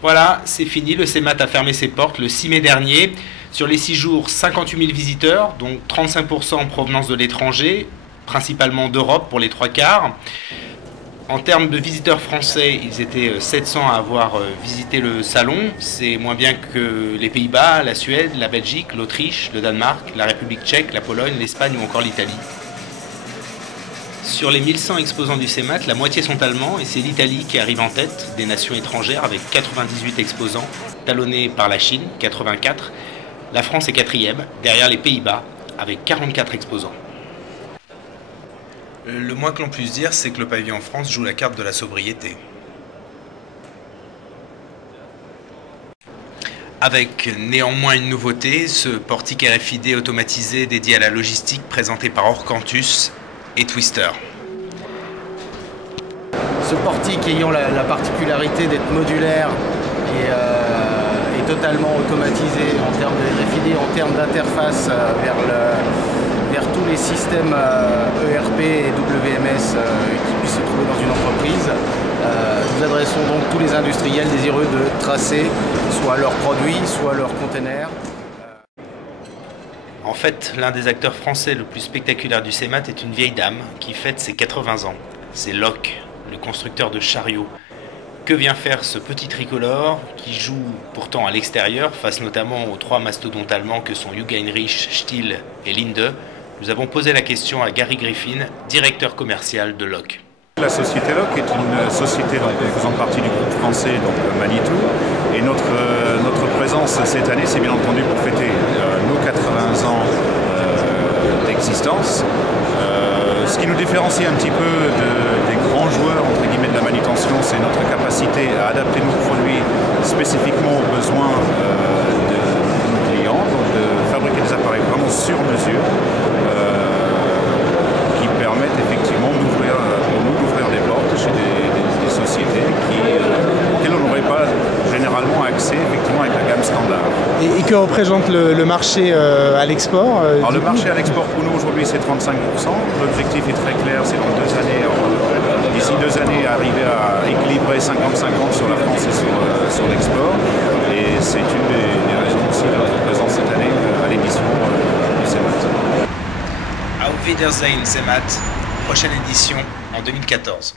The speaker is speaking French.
Voilà, c'est fini, le CEMAT a fermé ses portes le 6 mai dernier. Sur les 6 jours, 58 000 visiteurs, donc 35% en provenance de l'étranger, principalement d'Europe pour les 3/4. En termes de visiteurs français, ils étaient 700 à avoir visité le salon. C'est moins bien que les Pays-Bas, la Suède, la Belgique, l'Autriche, le Danemark, la République tchèque, la Pologne, l'Espagne ou encore l'Italie. Sur les 1100 exposants du CEMAT, la moitié sont allemands et c'est l'Italie qui arrive en tête des nations étrangères avec 98 exposants, talonnés par la Chine, 84. La France est 4e, derrière les Pays-Bas, avec 44 exposants. Le moins que l'on puisse dire, c'est que le pavillon France joue la carte de la sobriété. Avec néanmoins une nouveauté, ce portique RFID automatisé dédié à la logistique présenté par Orcantus et Twister. Ce portique ayant la particularité d'être modulaire et totalement automatisé en termes de RFID, en termes d'interface vers tous les systèmes ERP et WMS qui puissent se trouver dans une entreprise. Nous adressons donc tous les industriels désireux de tracer soit leurs produits, soit leurs containers. En fait, l'un des acteurs français le plus spectaculaire du CEMAT est une vieille dame qui fête ses 80 ans. C'est Loc, le constructeur de chariots. Que vient faire ce petit tricolore qui joue pourtant à l'extérieur, face notamment aux 3 mastodontes allemands que sont Hugh Heinrich, Stihl et Linde? Nous avons posé la question à Gary Griffin, directeur commercial de Loc. La société Loc est une société faisant partie du groupe français Manitou, et notre présence cette année, c'est bien entendu pour fêter nos 80 ans d'existence. Ce qui nous différencie un petit peu des grands joueurs entre guillemets de la manutention, c'est notre capacité à adapter nos produits spécifiquement aux besoins de nos clients, donc de fabriquer des appareils vraiment sur mesure qui permettent effectivement d'ouvrir des portes chez des sociétés auxquelles on n'aurait pas généralement accès effectivement avec la gamme standard. Et que représente le marché à l'export Alors le marché à l'export pour nous aujourd'hui c'est 35%. L'objectif est très clair, c'est dans 2 années, d'ici 2 années, arriver à équilibrer 50-50 sur la France et sur l'export. Et c'est une des raisons aussi de notre présence cette année à l'édition du CEMAT. Auf Wiedersehen CEMAT, prochaine édition en 2014.